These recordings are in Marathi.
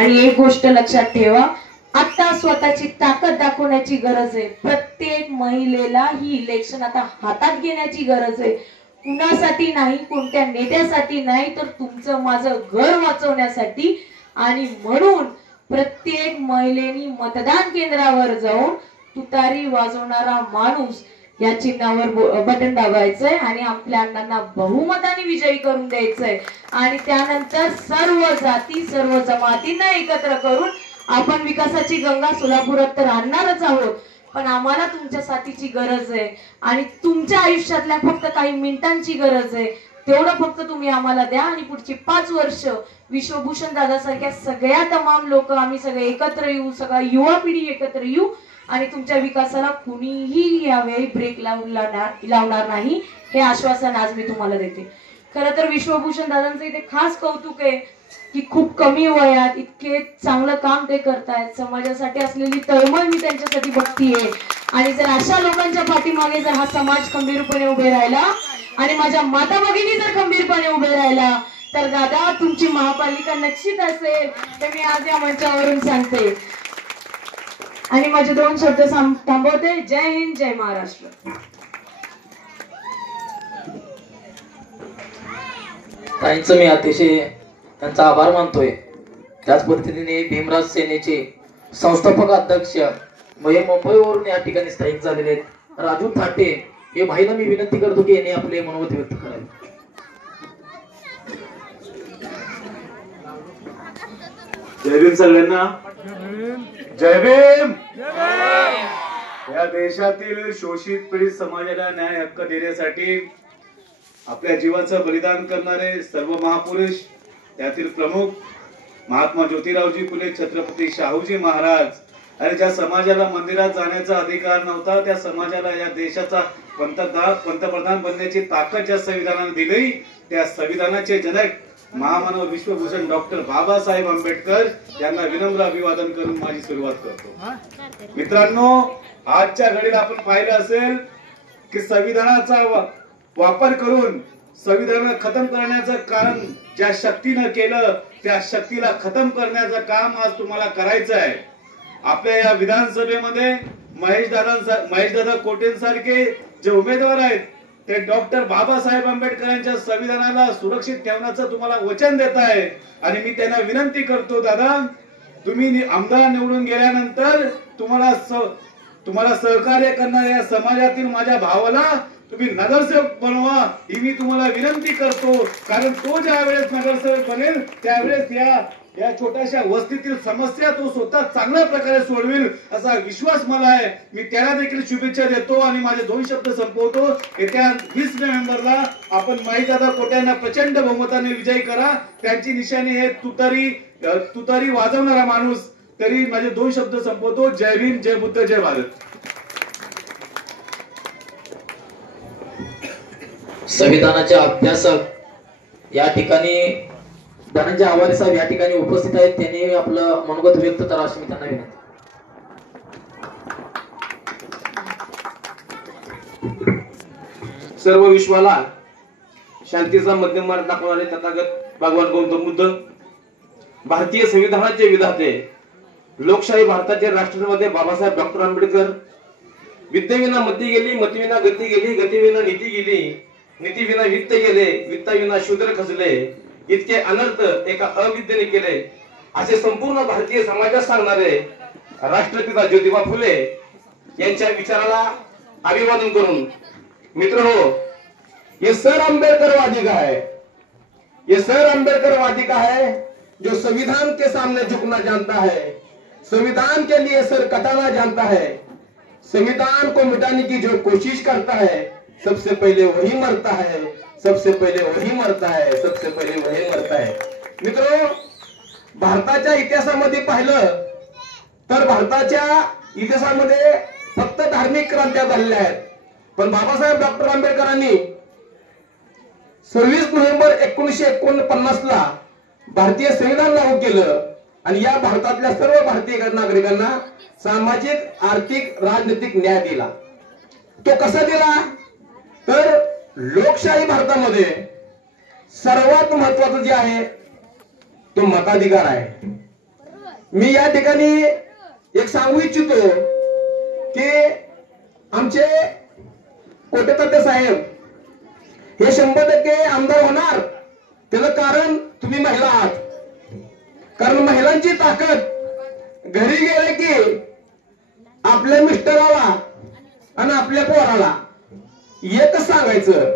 आणि एक गोष्ट लक्षात ठेवा, आता स्वतःची ताकद दाखवण्याची गरज आहे. प्रत्येक महिलेला ही इलेक्शन आता हातात घेण्याची गरज आहे. कुणासाठी नाही, कोणत्या नेत्यासाठी नाही, तर तुमचं माझं घर वाचवण्यासाठी. आणि म्हणून प्रत्येक महिलेनी मतदान केंद्रावर जाऊन तुतारी वाजवणारा माणूस या चिन्हावर बटन दाबायचंय आणि आपल्या अण्णांना बहुमताने विजयी करून द्यायचंय. आणि त्यानंतर सर्व जाती सर्व जमातींना एकत्र करून आपण विकासाची गंगा सोलापुरात तर आणणारच आहोत. पण आम्हाला तुमच्या साथीची गरज आहे आणि तुमच्या आयुष्यातल्या फक्त काही मिनिटांची गरज आहे. तेवढं फक्त तुम्ही आम्हाला द्या आणि पुढची 5 वर्ष विश्वभूषण दादासारख्या सगळ्या तमाम लोक आम्ही सगळे एकत्र येऊ, सगळा युवा पिढी एकत्र येऊ आणि तुमच्या विकासाला कुणीही यावेळी ब्रेक लावणार नाही, हे आश्वासन आज मी तुम्हाला देते. खरं तर विश्वभूषण दादांचं इथे खास कौतुक आहे की खूप कमी वयात इतके चांगलं काम ते करतायत. समाजासाठी असलेली तळमळ मी त्यांच्यासाठी बघतीये. आणि जर अशा लोकांच्या पाठीमागे जर हा समाज खंबीरपणे उभे राहिला आणि माझ्या माता भगिनी जर खंबीरपणे उभे राहिला तर दादा तुमची महापालिका निश्चित असेल, हे मी आज या मंचावरून सांगते. आणि माझे 2 शब्द थांबवते. जय हिंद, जय महाराष्ट्र. ताईंचं मी अतिशय त्यांचा आभार मानतोय. त्याच पद्धतीने भीमराज सेनेचे संस्थापक अध्यक्ष मुंबईवरून या ठिकाणी स्थायिक झालेले आहेत राजू थाटे हे भाईला मी विनंती करतो की यांनी आपले मनोगत व्यक्त करावे. जय भीम सगळ्यांना. जय भीम. या देशातील शोषित पीडित समाजाला न्याय हक्क देण्यासाठी आपल्या जीवाचं बलिदान करणारे सर्व महापुरुष, त्यातील प्रमुख महात्मा ज्योतिरावजी फुले, छत्रपती शाहूजी महाराज. आणि ज्या समाजाला मंदिरात जाण्याचा अधिकार नव्हता त्या समाजाला या देशाचा पंतप्रधान बनण्याची ताकद ज्या संविधानाने दिली, त्या संविधानाचे जनक महामानव विश्वभूषण डॉक्टर बाबासाहेब आंबेडकर यांना विनम्र अभिवादन करून माझी सुरुवात करतो. मित्रांनो, आजच्या घडीला आपण पाहिलं असेल की संविधानाचा वापर करून संविधान खतम करण्याचं काम ज्या शक्तीनं केलं त्या शक्तीला खतम करण्याचं काम आज तुम्हाला करायचं आहे. आपल्या या विधानसभेमध्ये महेशदादा कोटेंसारखे जे उमेदवार आहेत ते डॉक्टर बाबासाहेब आंबेडकरांच्या संविधानाला सुरक्षित ठेवण्याचं तुम्हाला वचन देत आहे. आणि मी त्यांना विनंती करतो, दादा तुम्ही आमदार निवडून गेल्यानंतर तुम्हाला सहकार्य करणाऱ्या या समाजातील माझ्या भावाला तुम्ही नगरसेवक बनवा ही मी तुम्हाला विनंती करतो. कारण तो ज्या वेळेस नगरसेवक बनेल त्यावेळेस या छोट्याशा वस्तीतील समस्या तो स्वतः चांगल्या प्रकारे सोडवेल असा विश्वास मला आहे. मी त्याला देखील शुभेच्छा देतो आणि माझे 2 शब्द संपवतो. येत्या 20 नोव्हेंबरला आपण महेशदादा कोट्यांना प्रचंड बहुमताने विजयी करा. त्यांची निशाणी हे तुतारी वाजवणारा माणूस. तरी माझे 2 शब्द संपवतो. जय भीम, जय बुद्ध, जय भारत. संविधानाचे अभ्यासक या ठिकाणी धनंजय आवारे साहेब या ठिकाणी उपस्थित आहेत. त्यांनी आपलं मनोगत व्यक्त करा अशी मी त्यांना विनंती. सर्व विश्वाला शांतीचा मध्यम मार्ग दाखवणारे तथागत भगवान गौतम बुद्ध, भारतीय संविधानाचे विधाते, लोकशाही भारताचे राष्ट्रपती बाबासाहेब डॉक्टर आंबेडकर, विद्येविना मती गेली, मतीविना गती गेली, गतीविना नीती गेली, नीतीविना वित्त गेले, वित्ताविना शूद्र खचले, इतके अनर्थ एका अविद्येने केले असे संपूर्ण भारतीय समाजात सांगणारे राष्ट्रपिता ज्योतिबा फुले यांच्या विचाराला अभिवादन करून, मित्रों ये सर अम्बेडकरवादी का है, ये सर अम्बेडकरवादी का है जो संविधान के सामने झुकना जानता है, संविधान के लिए सर कटाना जानता है, संविधान को मिटाने की जो कोशिश करता है सबसे पहले वही मरता है, सबसे पहले वही मरता है, सबसे पहले वही मरता है. मित्रों, भारताच्या इतिहासामध्ये पाहिलं तर भारताच्या इतिहासामध्ये फक्त धार्मिक क्रांत्या झालेल्या आहेत. पण बाबासाहेब डॉक्टर आंबेडकरांनी 26 नोव्हेंबर 1949 ला भारतीय संविधान लागू केलं आणि या भारतातल्या सर्व भारतीय नागरिकांना सामाजिक, आर्थिक, राजनैतिक न्याय दिला. तो कसा दिला तर लोकशाही भारतामध्ये सर्वात महत्वाचं जे आहे तो मताधिकार आहे. मी या ठिकाणी एक सांगू इच्छितो की आमचे कोटेताते साहेब हे 100% आमदार होणार. त्याचं कारण तुम्ही महिला आहात. कारण महिलांची ताकद घरी गेले की आपल्या मिस्टराला आणि आपल्या पोराला एकच सांगायचं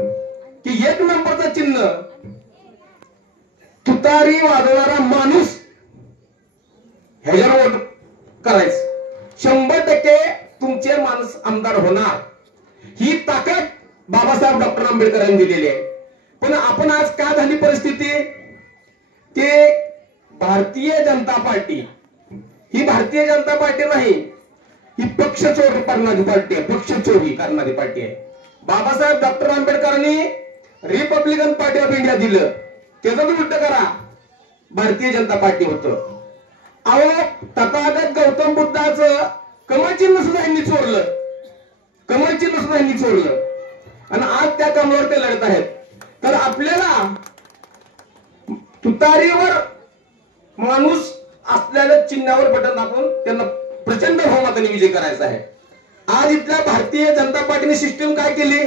की 1 नंबरचं चिन्ह तुतारी वाजवणारा माणूस ह्याच्यावर वोट करायचं. 100% तुमचे माणूस आमदार होणार. ही ताकद बाबासाहेब डॉक्टर आंबेडकरांनी दिलेली आहे. पण आपण आज का झाली परिस्थिती की भारतीय जनता पार्टी ही भारतीय जनता पार्टी नाही, ही पक्ष चोरी करणारी पार्टी आहे. पक्ष चोरी करणारी पार्टी आहे. बाबासाहेब डॉक्टर आंबेडकरांनी रिपब्लिकन पार्टी ऑफ इंडिया दिलं, त्याचं उलट करा भारतीय जनता पार्टी होतं. अहो तथागत गौतम बुद्धाचं कमळचिन्ह सुद्धा यांनी चोरलं. कमळचिन्ह सुद्धा यांनी चोरलं आणि आज त्या कमळावर ते लढत आहेत. तर आपल्याला तुतारीवर माणूस असलेल्या चिन्हावर बटन दाबून त्यांना प्रचंड बहुमताने विजय करायचा आहे. आज इथल्या भारतीय जनता पार्टीने सिस्टीम काय केली,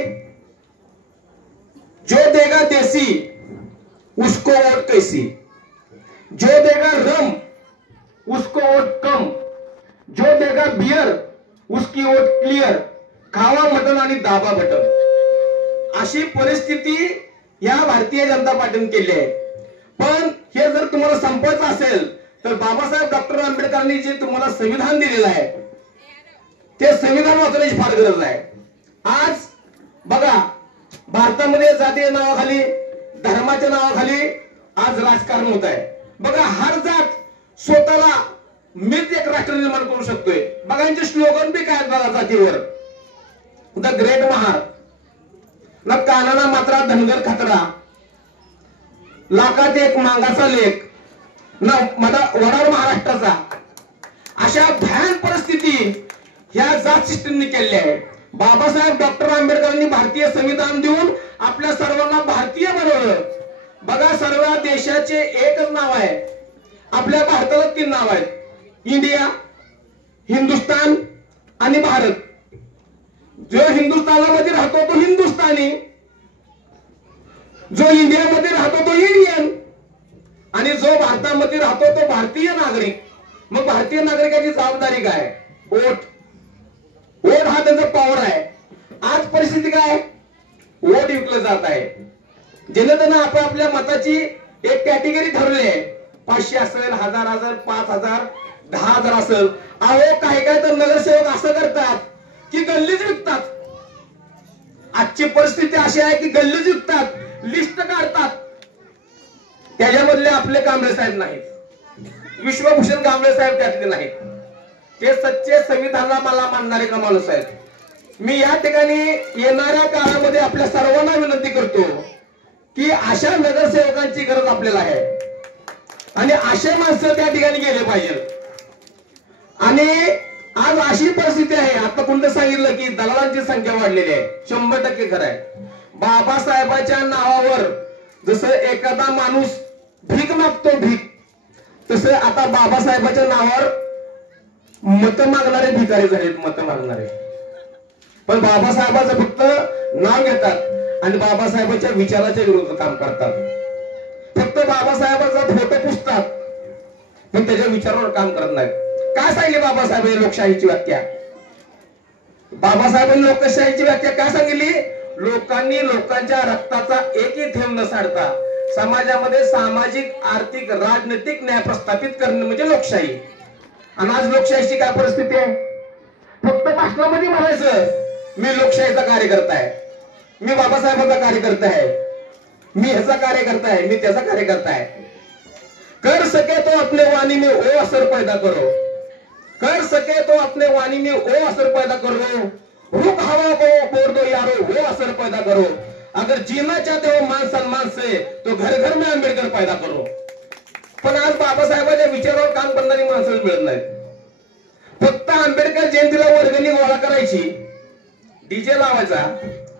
जो देगा देसी उसको वोट कैसी, जो देगा रम उसको वोट कम, जो देगा बियर उसकी वोट क्लियर, खावा मटन आणि दाबा बटन. अशी परिस्थिती या भारतीय जनता पार्टीने केली आहे. पण हे जर तुम्हाला संपवायचं असेल तर बाबासाहेब डॉक्टर आंबेडकरांनी जे तुम्हाला संविधान दिलेलं आहे ते संविधान वाचण्याची फार गरज आहे. आज बघा भारतामध्ये जातीय नावाखाली धर्माच्या नावाखाली आज राजकारण होत आहे. बघा हर जात स्वतःला मीच एक राष्ट्र निर्माण करू शकतोय. बघा यांचे स्लोगन बी काय बघा जातीवर, द ग्रेट महार, न कानाना मात्रा धनगर खतरा, लाखात एक मांगाचा लेख, न वडार महाराष्ट्राचा. अशा भयान परिस्थिती ह्या जात सिस्टीमने केली आहे. बाबासाहेब डॉक्टर आंबेडकरांनी भारतीय संविधान देऊन आपल्या सर्वांना भारतीय बनवलं. बघा सर्व देशाचे एकच नाव आहे, आपल्या भारताला 3 नाव आहेत, इंडिया, हिंदुस्तान आणि भारत. जो हिंदुस्थानामध्ये राहतो तो हिंदुस्थानी, जो इंडियामध्ये राहतो तो इंडियन आणि जो भारतामध्ये राहतो तो भारतीय नागरिक. मग भारतीय नागरिकाची जबाबदारी काय, वोट. वोट हा त्यांचा पॉवर आहे. आज परिस्थिती काय, वोट विकलं जात आहे. जनतेनं आपापल्या मताची एक कॅटेगरी ठरवली आहे. 500 असेल, 1000 असेल, 5000, 10,000 असेल. अहो काही काय तर नगरसेवक असं करतात की गल्लीच विकतात. आजची परिस्थिती अशी आहे की गल्लीच विकतात, लिस्ट काढतात. त्याच्यामधले आपले कांबळे साहेब नाहीत, विश्वभूषण कांबळे साहेब त्यातले नाहीत. ते सच्चे संविधानाला मला मानणारे का माणूस आहेत. मी या ठिकाणी येणाऱ्या काळामध्ये आपल्या सर्वांना विनंती करतो की अशा नगरसेवकांची गरज आपल्याला आहे आणि असे माणसं त्या ठिकाणी गेले पाहिजे. आणि आज अशी परिस्थिती आहे, आता कोणतं सांगितलं की दलालांची संख्या वाढलेली आहे. 100% खरं आहे. बाबासाहेबांच्या नावावर जसं एखादा माणूस भीक मागतो भीक, तसं आता बाबासाहेबांच्या नावावर मत मागणारे भिकारी झालेत. मत मागणारे पण बाबासाहेबांचं फक्त नाव घेतात आणि बाबासाहेबांच्या विचाराच्या विरोधात काम करतात. फक्त बाबासाहेबांचा फोटो पुसतात पण त्याच्या विचारावर काम करत नाहीत. काय सांगितले बाबासाहेबांनी लोकशाहीची व्याख्या, बाबासाहेबांनी लोकशाहीची व्याख्या काय सांगितली, लोकांनी लोकांच्या रक्ताचा एकही थेंब न साडता समाजामध्ये सामाजिक, आर्थिक, राजनैतिक न्याय प्रस्थापित करणे म्हणजे लोकशाही. आणि आज लोकशाहीची काय परिस्थिती आहे, फक्त भाषणामध्ये म्हणायचं मी लोकशाहीचा कार्यकर्ता आहे, मी बाबासाहेबांचा कार्यकर्ता आहे, मी ह्याचा कार्यकर्ता आहे, मी त्याचा कार्यकर्ता आहे. कर सके तो अपने वाणी में ओ असर पैदा करो, कर सके तो अपने वाणी में ओ असर पैदा करो, रुक हवा को बोल दो यारो वो असर पैदा करो, अगर जीना चाहते हो मान सम्मान से तो घर घर में आंबेडकर पैदा करो. पण आज बाबासाहेबांच्या विचारावर काम करणारी माणसं मिळत नाहीत. फक्त आंबेडकर जयंतीला वर्गणी गोळा करायची, डीजे लावायचा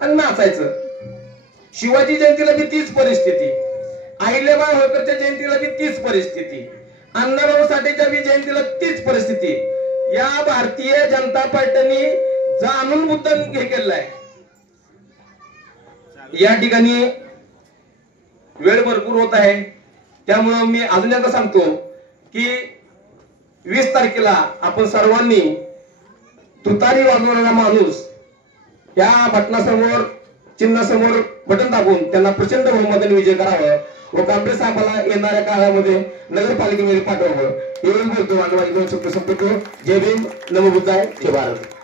आणि नाचायचं. शिवाजी जयंतीला बी तीच परिस्थिती, अहिल्याबाई होळकरच्या जयंतीला बी तीच परिस्थिती. अण्णाभाऊ साठेच्या बी जयंतीला तीच परिस्थिती. या भारतीय जनता पार्टीने जाणून बुद्धन हे केलेलं आहे. या ठिकाणी वेळ भरपूर होत आहे, त्यामुळं मी अजून एकदा सांगतो की 20 तारखेला आपण सर्वांनी तुतारी वाजवणारा माणूस या बटनासमोर चिन्हासमोर बटन दाबून त्यांना प्रचंड बहुमताने विजय करावा व कांबळे साहेबाला येणाऱ्या काळामध्ये नगरपालिकेमध्ये पाठवावं. एवढं बोलतो आणि माझे 2 शब्द संपवतो. जय भीम, नमो बुद्धाय, जय भारत.